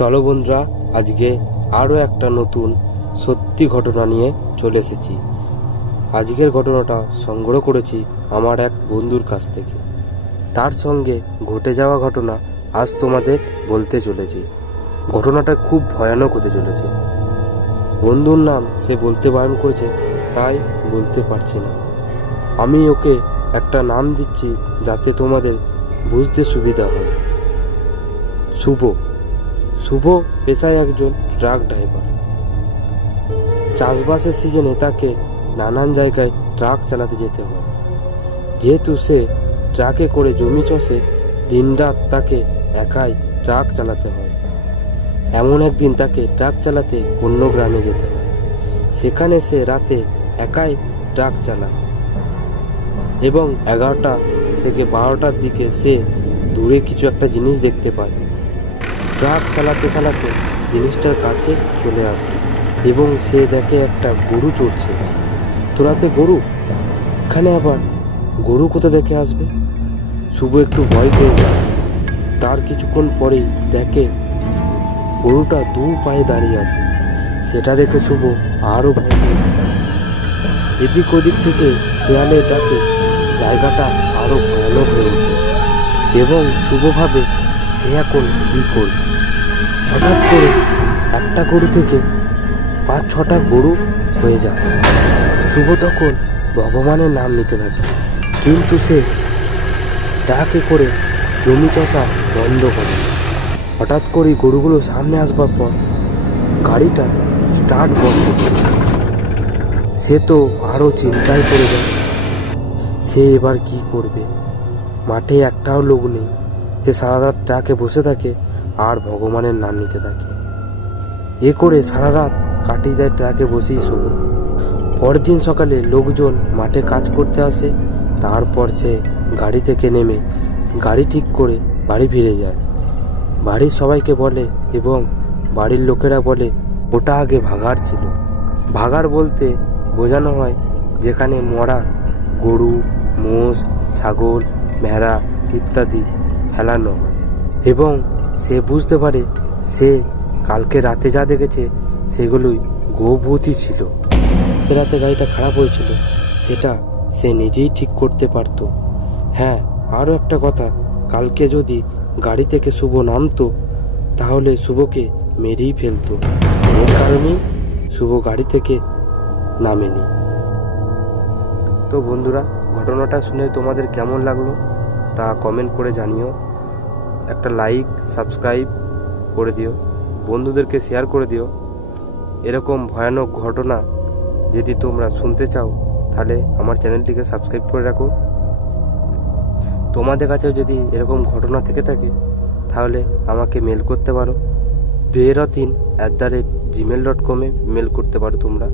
চলো বন্ধুরা, আজকে আরও একটা নতুন সত্যি ঘটনা নিয়ে চলে এসেছি। আজকের ঘটনাটা সংগ্রহ করেছি আমার এক বন্ধুর কাছ থেকে। তার সঙ্গে ঘটে যাওয়া ঘটনা আজ তোমাদের বলতে চলেছি। ঘটনাটা খুব ভয়ানক হতে চলেছে। বন্ধুর নাম সে বলতে বারণ করেছে, তাই বলতে পারছি না। আমি ওকে একটা নাম দিচ্ছি যাতে তোমাদের বুঝতে সুবিধা হয়। শুভ। শুভ পেশায় একজন ট্রাক ড্রাইভার। চাষবাসের সিজনে তাকে নানান জায়গায় ট্রাক চালাতে যেতে হয়। যেহেতু সে ট্রাকে করে জমি চষে, দিনরাত তাকে একাই ট্রাক চালাতে হয়। এমন একদিন তাকে ট্রাক চালাতে অন্য গ্রামে যেতে হয়। সেখানে সে রাতে একাই ট্রাক চালায় এবং 11টা থেকে 12টার দিকে সে দূরে কিছু একটা জিনিস দেখতে পায়। ট্রাক চালাতে চালাতে জিনিসটার কাছে চলে আসে এবং সে দেখে একটা গরু চড়ছে। তোরাতে গরু, এখানে আবার গরু কোথা দেখে আসবে? শুভ একটু ভয় পেয়ে যায়। তার কিছুক্ষণ পরেই দেখে গরুটা দু পায়ে দাঁড়িয়ে আছে। সেটা দেখে শুভ আরও ভয় পেয়ে যায়। এদিক ওদিক থেকে শেয়ালে ডাকে জায়গাটা আরও ভয়ানক হয়ে ওঠে এবং শুভ ভাবে সে এখন কী করবে। হঠাৎ করে একটা গরু থেকে 5-6টা গরু হয়ে যায়। শুভ তখন ভগবানের নাম নিতে থাকে, কিন্তু সে ট্রাকে করে জমি চষা বন্ধ করে। হঠাৎ করে গরুগুলো সামনে আসবার পর গাড়িটা স্টার্ট বন্ধ করে। সে তো আরও চিন্তায় পড়ে যায়। সে এবার কি করবে? মাঠে একটাও লোক নেই। সে সারা রাত ট্রাকে বসে থাকে আর ভগবানের নাম নিতে থাকে। এ করে সারা রাত কাটিয়ে দেয় ট্রাকে বসেই শুভ। পরদিন সকালে লোকজন মাঠে কাজ করতে আসে। তারপর সে গাড়ি থেকে নেমে গাড়ি ঠিক করে বাড়ি ফিরে যায়। বাড়ির সবাইকে বলে এবং বাড়ির লোকেরা বলে ওটা আগে ভাগাড় ছিল। ভাগাড় বলতে বোঝানো হয় যেখানে মরা গরু, মোষ, ছাগল, ভেড়া ইত্যাদি ফেলানো হয়। এবং সে বুঝতে পারে সে কালকে রাতে যা দেখেছে সেগুলোই গোভূতি ছিল। রাতে গাড়িটা খারাপ হয়েছিল, সেটা সে নিজেই ঠিক করতে পারত। হ্যাঁ, আরও একটা কথা, কালকে যদি গাড়ি থেকে শুভ নামতো তাহলে শুভকে মেরেই ফেলতো। এর কারণেই শুভ গাড়ি থেকে নামেনি। তো বন্ধুরা, ঘটনাটা শুনে তোমাদের কেমন লাগলো তা কমেন্ট করে জানিও। একটা লাইক, সাবস্ক্রাইব করে দিও, বন্ধুদেরকে শেয়ার করে দিও। এরকম ভয়ানক ঘটনা যদি তোমরা শুনতে চাও তাহলে আমার চ্যানেলটিকে সাবস্ক্রাইব করে রাখো। তোমাদের কাছেও যদি এরকম ঘটনা থেকে থাকে তাহলে আমাকে মেল করতে পারো। 2003@gmail.com মেল করতে পারো তোমরা।